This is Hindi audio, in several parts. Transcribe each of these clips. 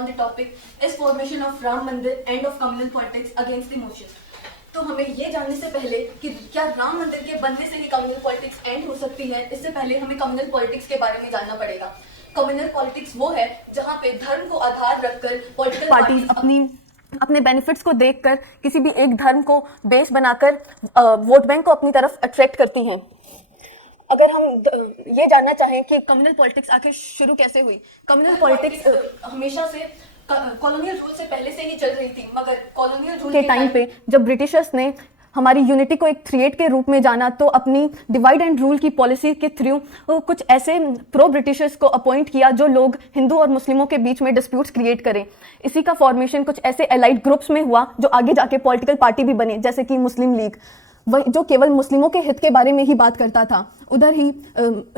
on the topic is formation of Ram Mandir, end of communal politics against the motion. तो हमें ये जानने से पहले कि क्या राम मंदिर के बनने से ही कम्युनल पॉलिटिक्स एंड हो सकती है, इससे पहले हमें कम्युनल पॉलिटिक्स के बारे में जानना पड़ेगा। कम्युनल पॉलिटिक्स वो है जहाँ पे धर्म को आधार रखकर पॉलिटिकल पार्टीज अपने बेनिफिट्स को देखकर किसी भी एक धर्म को बेस बनाकर वोट बैंक को अपनी तरफ अट्रैक्ट करती हैं। अगर हम ये जानना चाहें कि कम्युनल पॉलिटिक्स आखिर शुरू कैसे हुई, कम्युनल पॉलिटिक्स हमेशा से कॉलोनियल रूल से पहले से ही चल रही थी, मगर कॉलोनियल रूल के टाइम पे जब ब्रिटिशर्स ने हमारी यूनिटी को एक थ्रेट के रूप में जाना तो अपनी डिवाइड एंड रूल की पॉलिसी के थ्रू कुछ ऐसे प्रो ब्रिटिशर्स को अपॉइंट किया जो लोग हिंदू और मुस्लिमों के बीच में डिस्प्यूट्स क्रिएट करें। इसी का फॉर्मेशन कुछ ऐसे एलाइड ग्रुप्स में हुआ जो आगे जाके पॉलिटिकल पार्टी भी बने, जैसे कि मुस्लिम लीग, वही जो केवल मुस्लिमों के हित के बारे में ही बात करता था। उधर ही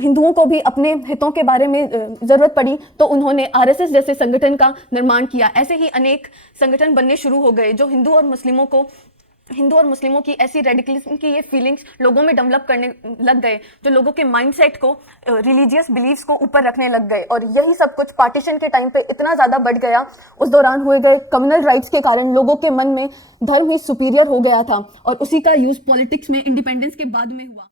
हिंदुओं को भी अपने हितों के बारे में ज़रूरत पड़ी तो उन्होंने आरएसएस जैसे संगठन का निर्माण किया। ऐसे ही अनेक संगठन बनने शुरू हो गए जो हिंदू और मुस्लिमों की ऐसी रेडिकलिज्म की ये फीलिंग्स लोगों में डेवलप करने लग गए, जो लोगों के माइंडसेट को रिलीजियस बिलीव्स को ऊपर रखने लग गए। और यही सब कुछ पार्टीशन के टाइम पे इतना ज़्यादा बढ़ गया, उस दौरान हुए गए कम्युनल राइट्स के कारण लोगों के मन में धर्म ही सुपीरियर हो गया था और उसी का यूज़ पॉलिटिक्स में इंडिपेंडेंस के बाद में हुआ।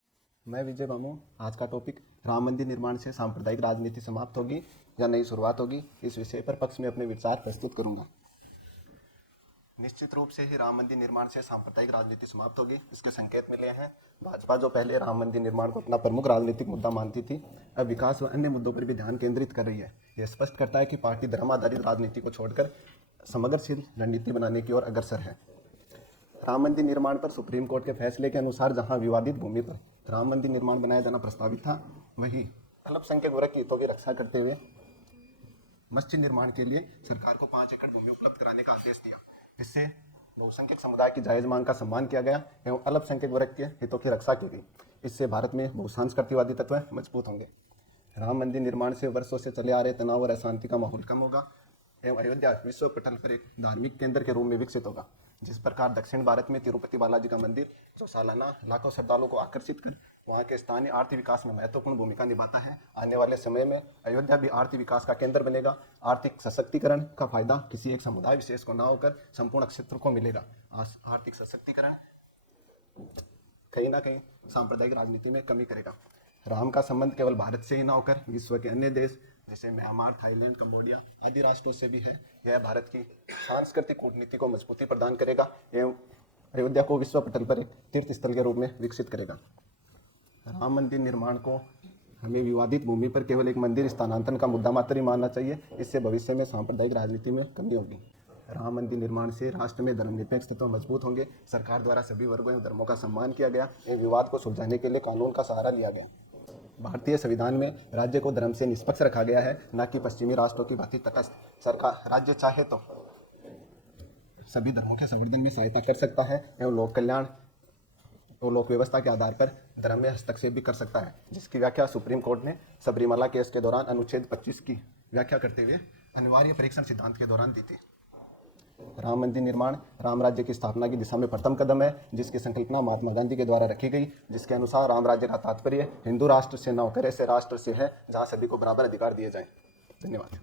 मैं विजय बामू। आज का टॉपिक राम मंदिर निर्माण से सांप्रदायिक राजनीति समाप्त होगी या नई शुरुआत होगी, इस विषय पर पक्ष में अपने विचार प्रस्तुत करूंगा। निश्चित रूप से ही राम मंदिर निर्माण से सांप्रदायिक राजनीति समाप्त होगी, इसके संकेत मिले हैं। भाजपा जो पहले राम मंदिर निर्माण को अपना प्रमुख राजनीतिक मुद्दा मानती थी, अब विकास व अन्य मुद्दों पर भी ध्यान केंद्रित कर रही है। यह स्पष्ट करता है कि पार्टी धर्म आधारित राजनीति को छोड़कर समग्रशील रणनीति बनाने की ओर अग्रसर है। राम मंदिर निर्माण पर सुप्रीम कोर्ट के फैसले के अनुसार जहां विवादित भूमि पर राम मंदिर निर्माण बनाया जाना प्रस्तावित था, वहीं अल्पसंख्यक वर्ग के हितों की रक्षा करते हुए मस्जिद निर्माण के लिए सरकार को 5 एकड़ भूमि उपलब्ध कराने का आदेश दिया। इससे बहुसंख्यक समुदाय की जायज मांग का सम्मान किया गया एवं अल्पसंख्यक वर्ग के हितों की रक्षा की गई। इससे भारत में बहुसंस्कृतिवादी तत्व मजबूत होंगे। राम मंदिर निर्माण से वर्षों से चले आ रहे तनाव और अशांति का माहौल कम होगा एवं अयोध्या विश्व पटल पर एक धार्मिक केंद्र के रूप में विकसित होगा। जिस प्रकार दक्षिण भारत में तिरुपति बालाजी का मंदिर जो सालाना लाखों श्रद्धालुओं को आकर्षित कर वहाँ के स्थानीय आर्थिक विकास में महत्वपूर्ण भूमिका निभाता है, आने वाले समय में अयोध्या भी आर्थिक विकास का केंद्र बनेगा। आर्थिक सशक्तिकरण का फायदा किसी एक समुदाय विशेष को न होकर संपूर्ण क्षेत्र को मिलेगा। आर्थिक सशक्तिकरण कहीं ना कहीं सांप्रदायिक राजनीति में कमी करेगा। राम का संबंध केवल भारत से ही न होकर विश्व के अन्य देश जैसे म्यांमार, थाईलैंड, कंबोडिया आदि राष्ट्रों से भी है। यह भारत की सांस्कृतिक कूटनीति को मजबूती प्रदान करेगा एवं अयोध्या को विश्व पटल पर एक तीर्थ स्थल के रूप में विकसित करेगा। राम मंदिर निर्माण को हमें विवादित भूमि पर केवल एक मंदिर स्थानांतरण का मुद्दा मात्र ही मानना चाहिए, इससे भविष्य में सांप्रदायिक राजनीति में कमी होगी। राम मंदिर निर्माण से राष्ट्र में धर्मनिरपेक्ष तत्व मजबूत होंगे। सरकार द्वारा सभी वर्गों एवं धर्मों का सम्मान किया गया एवं विवाद को सुलझाने के लिए कानून का सहारा लिया गया। भारतीय संविधान में राज्य को धर्म से निष्पक्ष रखा गया है, न कि पश्चिमी राष्ट्रों की भांति तटस्थ। सरकार राज्य चाहे तो सभी धर्मों के संवर्धन में सहायता कर सकता है एवं लोक कल्याण और लोक व्यवस्था के आधार पर धर्म में हस्तक्षेप भी कर सकता है, जिसकी व्याख्या सुप्रीम कोर्ट ने सबरीमाला केस के दौरान अनुच्छेद 25 की व्याख्या करते हुए अनिवार्य परीक्षण सिद्धांत के दौरान दी थी। राम मंदिर निर्माण राम राज्य की स्थापना की दिशा में प्रथम कदम है, जिसकी संकल्पना महात्मा गांधी के द्वारा रखी गई, जिसके अनुसार राम राज्य का तात्पर्य हिंदू राष्ट्र से न होकर ऐसे राष्ट्र से है जहां सभी को बराबर अधिकार दिए जाएं। धन्यवाद।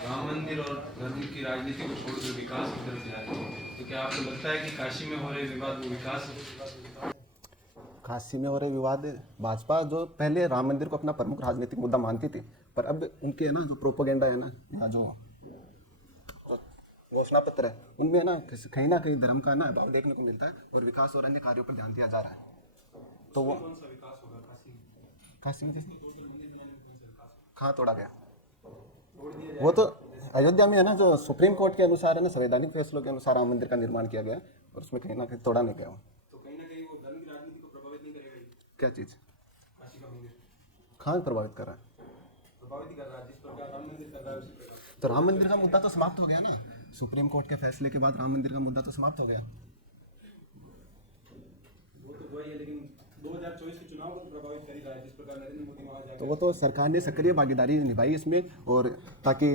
राम मंदिर और धर्म की राजनीति को छोड़कर विकास की तरफ जा रही है, तो क्या आपको लगता है कि काशी में हो रहे विवाद वो विकास है? काशी में हो रहे विवाद, भाजपा जो पहले राम मंदिर को अपना प्रमुख राजनीतिक मुद्दा मानती थी, पर अब उनके है ना जो प्रोपोगेंडा है ना या जो घोषणा पत्र है उनमें ना कहीं धर्म का ना अभाव देखने को मिलता है और विकास और अन्य कार्यों पर ध्यान दिया जा रहा है। तो वो कौन सा विकास होगा काशी में कहाँ तोड़ा गया? वो तो अयोध्या में है ना, जो सुप्रीम कोर्ट के अनुसार है ना, संवैधानिक फैसलों के अनुसार राम मंदिर का निर्माण किया गया और उसमें कहीं ना कहीं तोड़ा नहीं गया। तो कहीं ना कहीं वो धर्म की राजनीति को प्रभावित नहीं करेगा? क्या चीज़ काशी का मंदिर कहाँ प्रभावित कर रहा है? प्रभावित कर रहा है, जिस प्रकार राम मंदिर कर रहा है उसी प्रकार। तो राम मंदिर का मुद्दा तो समाप्त हो गया ना, सुप्रीम कोर्ट के फैसले के बाद राम मंदिर का मुद्दा तो समाप्त हो गया। वो तो वही है, लेकिन 2024 के चुनाव को तो प्रभावित कर ही रहा है, जिस प्रकार नरेंद्र मोदी वहाँ जाकर। तो वो तो सरकार ने सक्रिय भागीदारी निभाई इसमें, और ताकि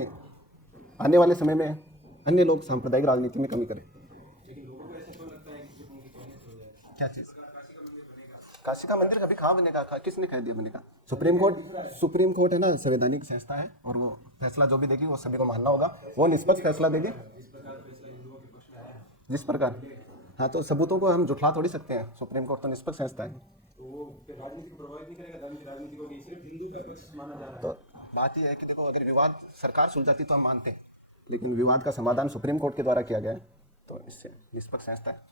आने वाले समय में अन्य लोग सांप्रदायिक राजनीति में कमी करें। लेकिन लोगों को ऐसा क्यों लगता है कि उनकी कांग्रेस हो जाए? क्या चीज़? काशी का मंदिर बनेगा काशी का मंदिर कभी कहाँ बनेगा, किसने कह दिया बनेगा? सुप्रीम कोर्ट है ना, संवैधानिक संस्था है, और वो फैसला जो भी देगी वो सभी को मानना होगा, वो निष्पक्ष फैसला देगी जिस प्रकार। हाँ, तो सबूतों को हम जुटला थोड़ी सकते हैं, सुप्रीम कोर्ट तो निष्पक्ष संस्था है। राजनीति को प्रभावित नहीं करेगा, धर्म की राजनीति को, सिर्फ हिंदू का पक्ष माना जा रहा है। तो बात यह है कि देखो, अगर विवाद सरकार सुलझाती तो हम मानते हैं, लेकिन विवाद का समाधान सुप्रीम कोर्ट के द्वारा किया गया है, तो इससे निष्पक्ष संस्था है।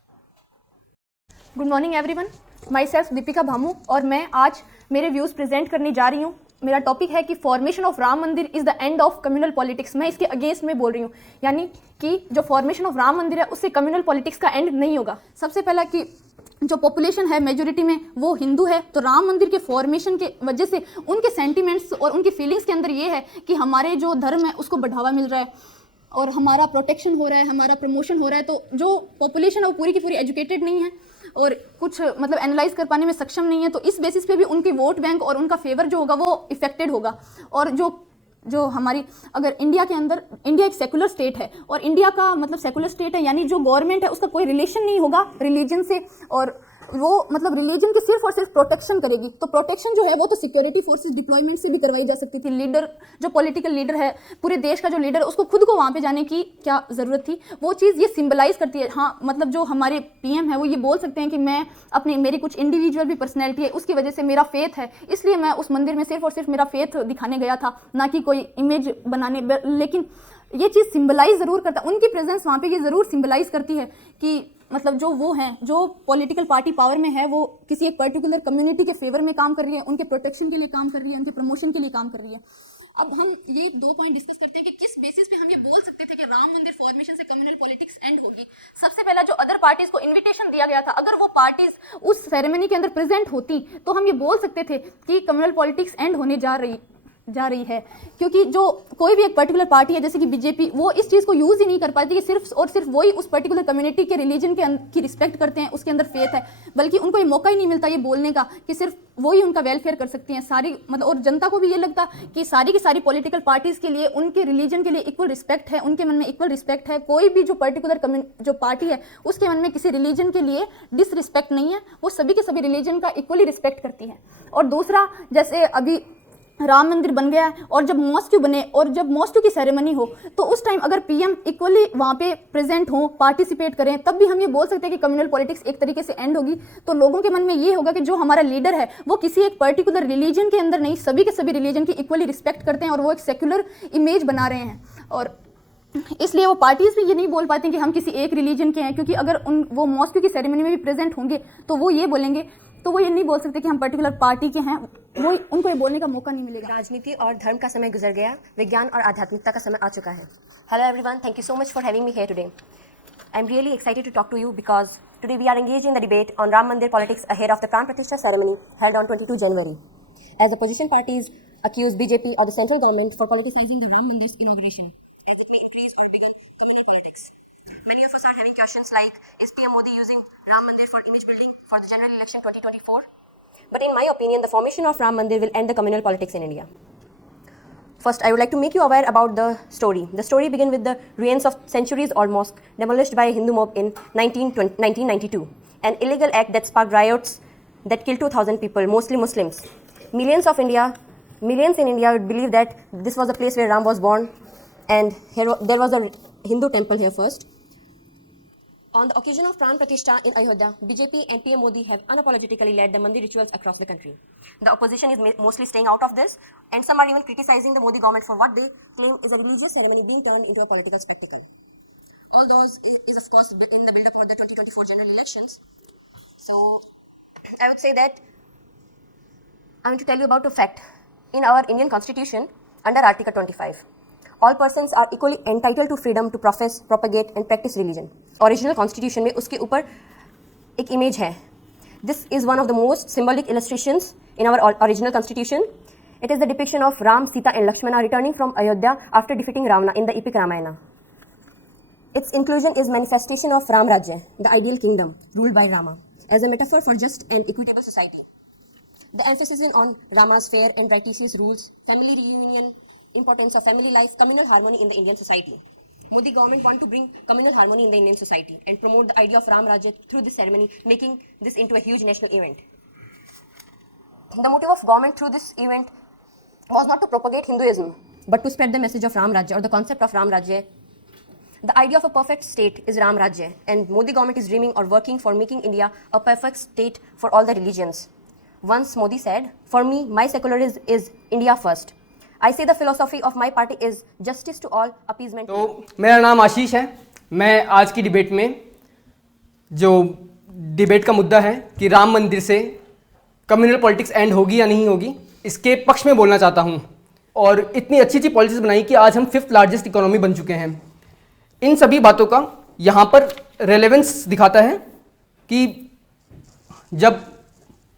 Good morning everyone, my self Deepika Bhamu, और मैं आज मेरे व्यूज़ प्रेजेंट करने जा रही हूँ। मेरा टॉपिक है कि फॉर्मेशन ऑफ राम मंदिर is the end of communal politics. मैं इसके अगेंस्ट में बोल रही हूँ, यानी कि जो फॉर्मेशन ऑफ राम मंदिर है उससे कम्युनल पॉलिटिक्स का एंड नहीं होगा। सबसे पहला कि जो पॉपुलेशन है मेजोरिटी में वो हिंदू है, तो राम मंदिर के फॉर्मेशन के वजह से उनके सेंटिमेंट्स और उनकी फीलिंग्स के अंदर ये है कि हमारे जो धर्म है उसको बढ़ावा मिल रहा है और हमारा प्रोटेक्शन हो रहा है, हमारा प्रमोशन हो रहा है। तो जो पॉपुलेशन है वो पूरी की पूरी एजुकेटेड नहीं है और कुछ मतलब एनालाइज कर पाने में सक्षम नहीं है, तो इस बेसिस पे भी उनकी वोट बैंक और उनका फेवर जो होगा वो इफेक्टेड होगा। और जो हमारी अगर इंडिया के अंदर, इंडिया एक सेकुलर स्टेट है और इंडिया का मतलब सेकुलर स्टेट है, यानी जो गवर्नमेंट है उसका कोई रिलेशन नहीं होगा रिलीजन से, और वो मतलब रिलीजन की सिर्फ और सिर्फ प्रोटेक्शन करेगी। तो प्रोटेक्शन जो है वो तो सिक्योरिटी फोर्सेस डिप्लॉयमेंट से भी करवाई जा सकती थी। लीडर, जो पॉलिटिकल लीडर है, पूरे देश का जो लीडर है, उसको खुद को वहाँ पे जाने की क्या ज़रूरत थी? वो चीज़ ये सिंबलाइज करती है। हाँ, मतलब जो हमारे पीएम है वो ये बोल सकते हैं कि मैं मेरी कुछ इंडिविजुअल भी पर्सनैलिटी है, उसकी वजह से मेरा फेथ है, इसलिए मैं उस मंदिर में सिर्फ और सिर्फ मेरा फेथ दिखाने गया था, ना कि कोई इमेज बनाने। लेकिन ये चीज़ सिंबलाइज ज़रूर करता है, उनकी प्रेजेंस वहाँ पे ये ज़रूर सिंबलाइज करती है कि मतलब जो वो हैं, जो पॉलिटिकल पार्टी पावर में है, वो किसी एक पर्टिकुलर कम्युनिटी के फेवर में काम कर रही है, उनके प्रोटेक्शन के लिए काम कर रही है, उनके प्रमोशन के लिए काम कर रही है। अब हम ये 2 पॉइंट डिस्कस करते हैं कि किस बेसिस पे हम ये बोल सकते थे कि राम मंदिर फॉर्मेशन से कम्युनल पॉलिटिक्स एंड होगी। सबसे पहला, जो अदर पार्टीज को इन्विटेशन दिया गया था, अगर वो पार्टीज उस सेरेमनी के अंदर प्रेजेंट होती तो हम ये बोल सकते थे कि कम्युनल पॉलिटिक्स एंड होने जा रही है, क्योंकि जो कोई भी एक पर्टिकुलर पार्टी है जैसे कि बीजेपी, वो इस चीज़ को यूज़ ही नहीं कर पाती कि सिर्फ और सिर्फ वही उस पर्टिकुलर कम्युनिटी के रिलीजन की रिस्पेक्ट करते हैं, उसके अंदर फेथ है, बल्कि उनको ये मौका ही नहीं मिलता ये बोलने का कि सिर्फ वही उनका वेलफेयर कर सकती हैं सारी, मतलब। और जनता को भी ये लगता कि सारी की सारी पॉलिटिकल पार्टीज़ के लिए, उनके रिलीजन के लिए इक्वल रिस्पेक्ट है, उनके मन में इक्वल रिस्पेक्ट है। कोई भी जो पर्टिकुलर जो पार्टी है उसके मन में किसी रिलीजन के लिए डिसरिस्पेक्ट नहीं है, वो सभी के सभी रिलीजन का इक्वली रिस्पेक्ट करती है। और दूसरा, जैसे अभी राम मंदिर बन गया है और जब मॉस्क्यू बने और जब मॉस्क्यू की सेरेमनी हो, तो उस टाइम अगर पीएम इक्वली वहाँ पे प्रेजेंट हो, पार्टिसिपेट करें, तब भी हम ये बोल सकते हैं कि कम्युनल पॉलिटिक्स एक तरीके से एंड होगी। तो लोगों के मन में ये होगा कि जो हमारा लीडर है वो किसी एक पर्टिकुलर रिलीजन के अंदर नहीं, सभी के सभी रिलीजन की इक्वली रिस्पेक्ट करते हैं और वो एक सेक्युलर इमेज बना रहे हैं। और इसलिए वो पार्टीज भी ये नहीं बोल पाते कि हम किसी एक रिलीजन के हैं, क्योंकि अगर वो मॉस्क्यू की सेरेमनी में भी प्रेजेंट होंगे तो वो ये बोलेंगे, तो वो ये नहीं बोल सकते कि हम पर्टिकुलर पार्टी के हैं, वो उनको ये बोलने का मौका नहीं मिलेगा। राजनीति और धर्म का समय गुजर गया, विज्ञान और आध्यात्मिकता का समय आ चुका है। Hello everyone, thank you so much for having me here today. I am really excited to talk to you because today we are engaged in the debate on Ram Mandir politics ahead of the Pran Pratishtha ceremony held on 22 January. As the opposition parties accuse BJP or the central government for politicizing the Ram Mandir's inauguration, as it may increase or weaken communal politics. Many of us are having questions like, is PM Modi using Ram Mandir for image building for the general election 2024? But in my opinion, the formation of Ram Mandir will end the communal politics in India. First, I would like to make you aware about the story. The story begins with the ruins of centuries-old mosque demolished by a Hindu mob in 1992, an illegal act that sparked riots that killed 2,000 people, mostly Muslims. Millions in India would believe that this was the place where Ram was born, and there was a Hindu temple here first. On the occasion of Pran Pratishtha in Ayodhya, BJP and PM Modi have unapologetically led the Mandir rituals across the country. The opposition is mostly staying out of this, and some are even criticizing the Modi government for what they claim is a religious ceremony being turned into a political spectacle. All those is of course in the build-up for the 2024 general elections. So, I would say that I want to tell you about a fact. In our Indian Constitution, under Article 25, all persons are equally entitled to freedom to profess, propagate and practice religion. Original Constitution में उसके ऊपर एक image है. This is one of the most symbolic illustrations in our original Constitution. It is the depiction of Ram, Sita and Lakshmana returning from Ayodhya after defeating Ravana in the epic Ramayana. Its inclusion is manifestation of Ram Rajya, the ideal kingdom ruled by Rama, as a metaphor for just and equitable society. The emphasis is on Rama's fair and righteous rules, family reunion, importance of family life, communal harmony in the Indian society. Modi government want to bring communal harmony in the Indian society and promote the idea of Ram Rajya through this ceremony, making this into a huge national event. The motive of government through this event was not to propagate Hinduism, but to spread the message of Ram Rajya or the concept of Ram Rajya. The idea of a perfect state is Ram Rajya, and Modi government is dreaming or working for making India a perfect state for all the religions. Once Modi said, "For me, my secularism is India first. I say the philosophy of my party is justice to all, appeasement to all." तो मेरा नाम आशीष है। मैं आज की डिबेट में जो डिबेट का मुद्दा है कि राम मंदिर से कम्युनल पॉलिटिक्स एंड होगी या नहीं होगी, इसके पक्ष में बोलना चाहता हूँ। और इतनी अच्छी अच्छी पॉलिसीज बनाई कि आज हम 5th लार्जेस्ट इकोनॉमी बन चुके हैं। इन सभी बातों का यहाँ पर रेलेवेंस दिखाता है कि जब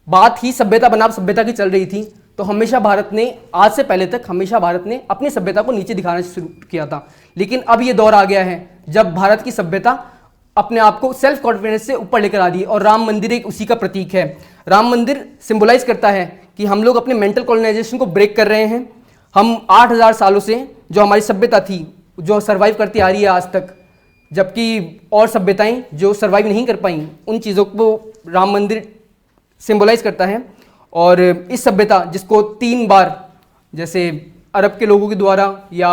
बात ही सभ्यता बनाम सभ्यता की चल रही थी तो हमेशा भारत ने, आज से पहले तक हमेशा भारत ने अपनी सभ्यता को नीचे दिखाना शुरू किया था। लेकिन अब ये दौर आ गया है जब भारत की सभ्यता अपने आप को सेल्फ कॉन्फिडेंस से ऊपर लेकर आ रही है, और राम मंदिर एक उसी का प्रतीक है। राम मंदिर सिंबलाइज करता है कि हम लोग अपने मेंटल कॉलोनाइजेशन को ब्रेक कर रहे हैं। हम 8000 सालों से जो हमारी सभ्यता थी, जो सर्वाइव करती आ रही है आज तक, जबकि और सभ्यताएं जो सर्वाइव नहीं कर पाई, उन चीज़ों को राम मंदिर सिंबलाइज करता है। और इस सभ्यता जिसको 3 बार, जैसे अरब के लोगों के द्वारा या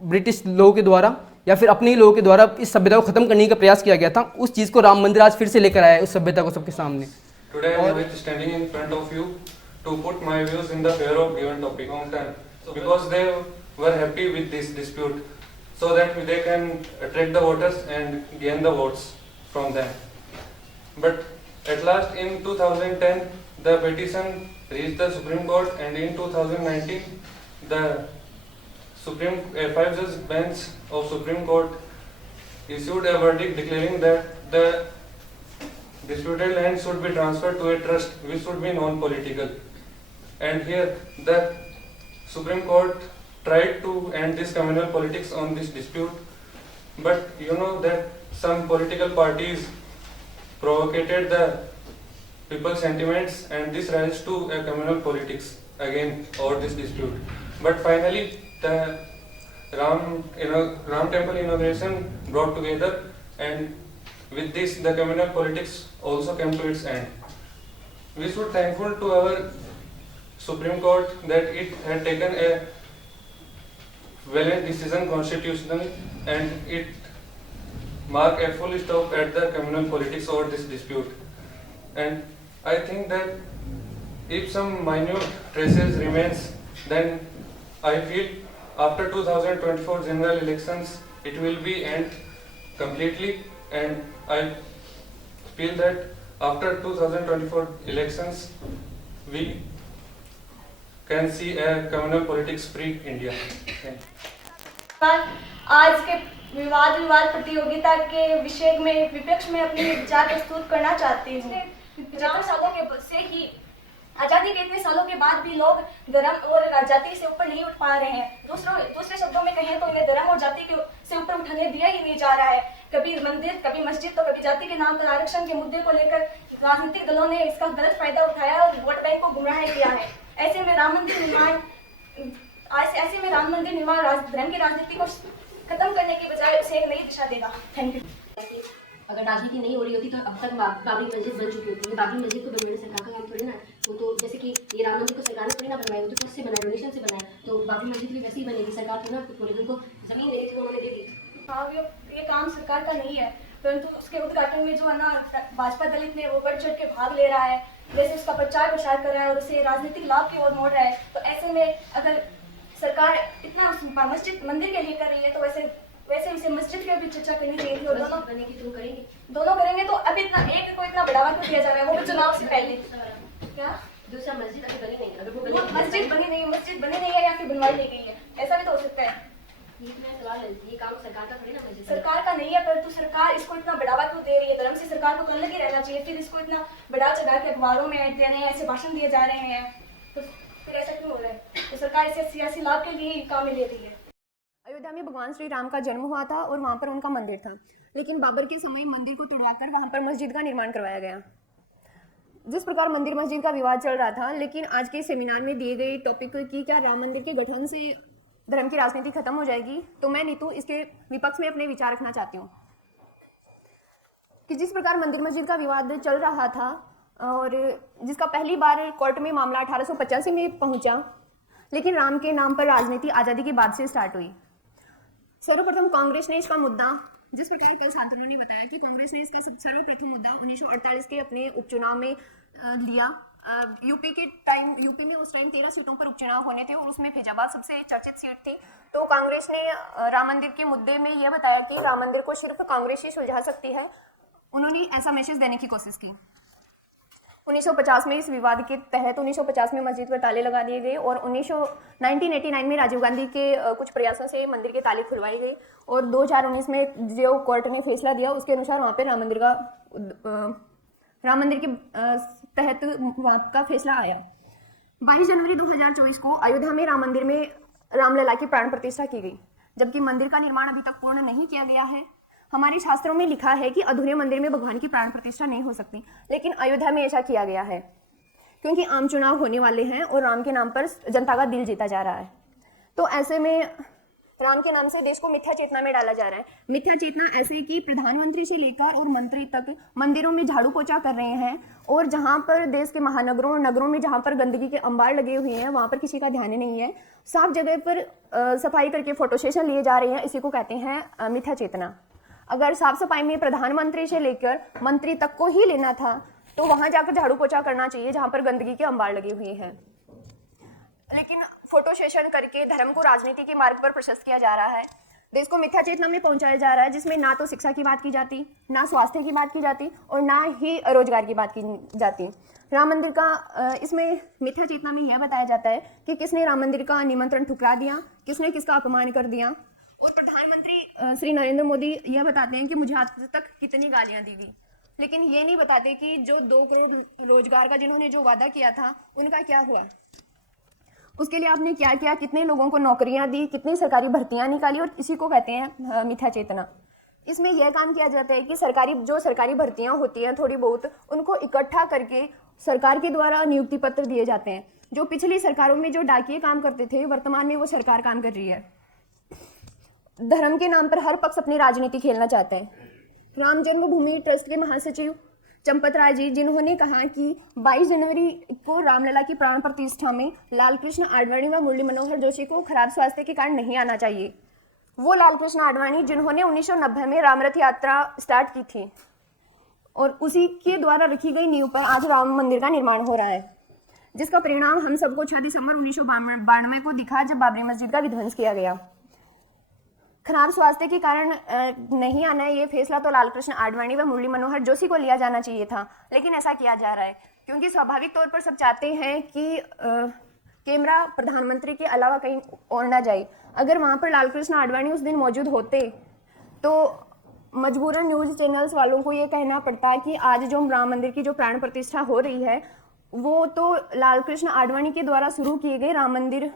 ब्रिटिश लोगों के द्वारा या फिर अपने ही लोगों के द्वारा इस सभ्यता को ख़त्म करने का प्रयास किया गया था, उस चीज़ को राम मंदिर आज फिर से लेकर आया है उस सभ्यता को सबके सामने। Today I am standing in front of you to put my views in the favor of given topic because they were happy with this dispute so that they can attract the voters and gain the votes from them. But at last in 2010 the petition reached the Supreme Court, and in 2019 the 5-judge bench of Supreme Court issued a verdict declaring that the disputed land should be transferred to a trust which should be non-political. And here the Supreme Court tried to end this communal politics on this dispute, but you know that some political parties provocated the people's sentiments, and this rise to a communal politics again over this dispute. But finally the Ram temple inauguration brought together, and with this the communal politics also came to its end. We should thankful to our Supreme Court that it had taken a valiant decision constitutionally, and it marked a full stop at the communal politics over this dispute. And I think that if some minute traces remains, then I feel after 2024 general elections it will be end completely, and I feel that after 2024 elections we can see a communal politics free India. आज के विवाद प्रतियोगिता के विषय में विपक्ष में अपने विचार प्रस्तुत करना चाहती हूँ। 75 सालों के से ही आजादी के इतने सालों के बाद भी लोग धर्म और जाति से ऊपर नहीं उठ पा रहे हैं। दूसरे शब्दों में कहें तो इन्हें धर्म और जाति के से ऊपर उठाने दिया ही नहीं जा रहा है। कभी मंदिर, कभी मस्जिद, तो कभी जाति के नाम पर आरक्षण के मुद्दे को लेकर राजनीतिक दलों ने इसका गलत फायदा उठाया और वोट बैंक को गुमराह किया है। ऐसे में राम मंदिर निर्माण धर्म की राजनीति को खत्म करने के बजाय उसे एक नई दिशा देगा। Thank you. अगर राजनीति नहीं हो रही होती तो अब तक बाबरी मस्जिद बन चुकी होती है। बाबरी मस्जिद को बनवाने सरकार का काम थोड़ी ना, वो तो जैसे कि ये राम मंदिर को सरकार ने थोड़ी ना बनवाया, वो तो किससे बनाया, डोनेशन से बनाया। तो बाबरी मस्जिद भी वैसे ही बनेगी, सरकार थोड़ी ना कुछ को जमीन दे दी तो उन्होंने दे दी। हाँ, ये काम सरकार का नहीं है, परंतु उसके उद्घाटन में जो है ना भाजपा दलित ने वो बढ़ चढ़ के भाग ले रहा है, जैसे उसका प्रचार प्रसार कर रहा है और उसे राजनीतिक लाभ की ओर मोड़ रहा है। तो ऐसे में अगर सरकार इतना मस्जिद मंदिर के लिए कर रही है तो वैसे उसे मस्जिद की भी चर्चा करनी चाहिए थी। और दोनों करेंगे तो अभी इतना एक को इतना बढ़ावा क्यों दिया जा रहा है, वो भी चुनाव से पहले। क्या दूसरा मस्जिद अभी बनी नहीं, अगर वो मस्जिद बनी नहीं है या फिर बनवाई नहीं गई है, ऐसा भी तो हो सकता है। ये काम सरकार का थोड़ी ना, मस्जिद सरकार का नहीं है, परंतु सरकार इसको इतना बढ़ावा क्यों दे रही है? धर्म से सरकार को तो अलग ही रहना चाहिए, फिर इसको इतना बढ़ा चढ़ा के अखबारों में ऐड देने ऐसे भाषण दिए जा रहे हैं, तो फिर ऐसा क्यों हो रहा है? तो सरकार इसे सियासी लाभ के लिए ही काम में ले रही है। अयोध्या में भगवान श्री राम का जन्म हुआ था और वहाँ पर उनका मंदिर था, लेकिन बाबर के समय मंदिर को तुड़वाकर वहाँ पर मस्जिद का निर्माण करवाया गया। जिस प्रकार मंदिर मस्जिद का विवाद चल रहा था, लेकिन आज के सेमिनार में दिए गए टॉपिक की क्या राम मंदिर के गठन से धर्म की राजनीति खत्म हो जाएगी, तो मैं नीतू इसके विपक्ष में अपने विचार रखना चाहती हूँ कि जिस प्रकार मंदिर मस्जिद का विवाद चल रहा था, और जिसका पहली बार कोर्ट में मामला 1885 में पहुंचा, लेकिन राम के नाम पर राजनीति आज़ादी के बाद से स्टार्ट हुई। सर्वप्रथम कांग्रेस ने इसका मुद्दा, जिस प्रकार कल शांतनु ने बताया कि कांग्रेस ने इसका सर्वप्रथम मुद्दा 1948 के अपने उपचुनाव में लिया। यूपी में उस टाइम 13 सीटों पर उपचुनाव होने थे और उसमें फैजाबाद सबसे चर्चित सीट थी। तो कांग्रेस ने राम मंदिर के मुद्दे में यह बताया कि राम मंदिर को सिर्फ कांग्रेस ही सुलझा सकती है। उन्होंने ऐसा मैसेज देने की कोशिश की। 1950 में इस विवाद के तहत 1950 में मस्जिद पर ताले लगा दिए गए और 1989 में राजीव गांधी के कुछ प्रयासों से मंदिर के ताले खुलवाए गए और 2019 में जो कोर्ट ने फैसला दिया उसके अनुसार वहाँ पे राम मंदिर के तहत वहाँ का फैसला आया। 22 जनवरी 2024 को अयोध्या में राम मंदिर में रामलला की प्राण प्रतिष्ठा की गई, जबकि मंदिर का निर्माण अभी तक पूर्ण नहीं किया गया है। हमारे शास्त्रों में लिखा है कि अधूरे मंदिर में भगवान की प्राण प्रतिष्ठा नहीं हो सकती, लेकिन अयोध्या में ऐसा किया गया है क्योंकि आम चुनाव होने वाले हैं और राम के नाम पर जनता का दिल जीता जा रहा है। तो ऐसे में राम के नाम से देश को मिथ्या चेतना में डाला जा रहा है। मिथ्या चेतना ऐसे कि प्रधानमंत्री से लेकर और मंत्री तक मंदिरों में झाड़ू पोछा कर रहे हैं और जहां पर देश के महानगरों और नगरों में जहां पर गंदगी के अंबार लगे हुए हैं वहां पर किसी का ध्यान नहीं है। साफ जगह पर सफाई करके फोटो सेशन लिए जा रहे हैं, इसी को कहते हैं मिथ्या चेतना। अगर साफ सफाई में प्रधानमंत्री से लेकर मंत्री तक को ही लेना था तो वहां जाकर झाड़ू पोछा करना चाहिए जहां पर गंदगी के अंबार लगे हुए हैं। लेकिन फोटो सेशन करके धर्म को राजनीति के मार्ग पर प्रशस्त किया जा रहा है, देश को मिथ्या चेतना में पहुंचाया जा रहा है, जिसमें ना तो शिक्षा की बात की जाती, ना स्वास्थ्य की बात की जाती और ना ही रोजगार की बात की जाती। राम मंदिर का इसमें मिथ्या चेतना में यह बताया जाता है कि किसने राम मंदिर का निमंत्रण ठुकरा दिया, किसने किसका अपमान कर दिया। और प्रधानमंत्री श्री नरेंद्र मोदी यह बताते हैं कि मुझे आज तक कितनी गालियां दी गई, लेकिन ये नहीं बताते कि जो 2 करोड़ रोजगार का जिन्होंने जो वादा किया था उनका क्या हुआ, उसके लिए आपने क्या किया, कितने लोगों को नौकरियां दी, कितनी सरकारी भर्तियां निकाली, और इसी को कहते हैं मिथ्या चेतना। इसमें यह काम किया जाता है कि सरकारी भर्तियां होती हैं थोड़ी बहुत, उनको इकट्ठा करके सरकार के द्वारा नियुक्ति पत्र दिए जाते हैं। जो पिछली सरकारों में जो डाकिये काम करते थे, वर्तमान में वो सरकार काम कर रही है। धर्म के नाम पर हर पक्ष अपनी राजनीति खेलना चाहते हैं। राम जन्मभूमि ट्रस्ट के महासचिव चंपत राय जी, जिन्होंने कहा कि 22 जनवरी को रामलला की प्राण प्रतिष्ठा में लालकृष्ण आडवाणी व मुरली मनोहर जोशी को खराब स्वास्थ्य के कारण नहीं आना चाहिए। वो लालकृष्ण आडवाणी जिन्होंने 1990 में रामरथ यात्रा स्टार्ट की थी और उसी के द्वारा रखी गई नींव पर आज राम मंदिर का निर्माण हो रहा है, जिसका परिणाम हम सबको 6 दिसंबर 1992 को दिखा जब बाबरी मस्जिद का विध्वंस किया गया। खराब स्वास्थ्य के कारण नहीं आना है, ये फैसला तो लालकृष्ण आडवाणी व मुरली मनोहर जोशी को लिया जाना चाहिए था, लेकिन ऐसा किया जा रहा है क्योंकि स्वाभाविक तौर पर सब चाहते हैं कि कैमरा प्रधानमंत्री के अलावा कहीं और ना जाए। अगर वहाँ पर लालकृष्ण आडवाणी उस दिन मौजूद होते तो मजबूरन न्यूज़ चैनल्स वालों को ये कहना पड़ता कि आज जो राम मंदिर की जो प्राण प्रतिष्ठा हो रही है वो तो लालकृष्ण आडवाणी के द्वारा शुरू किए गए राम मंदिर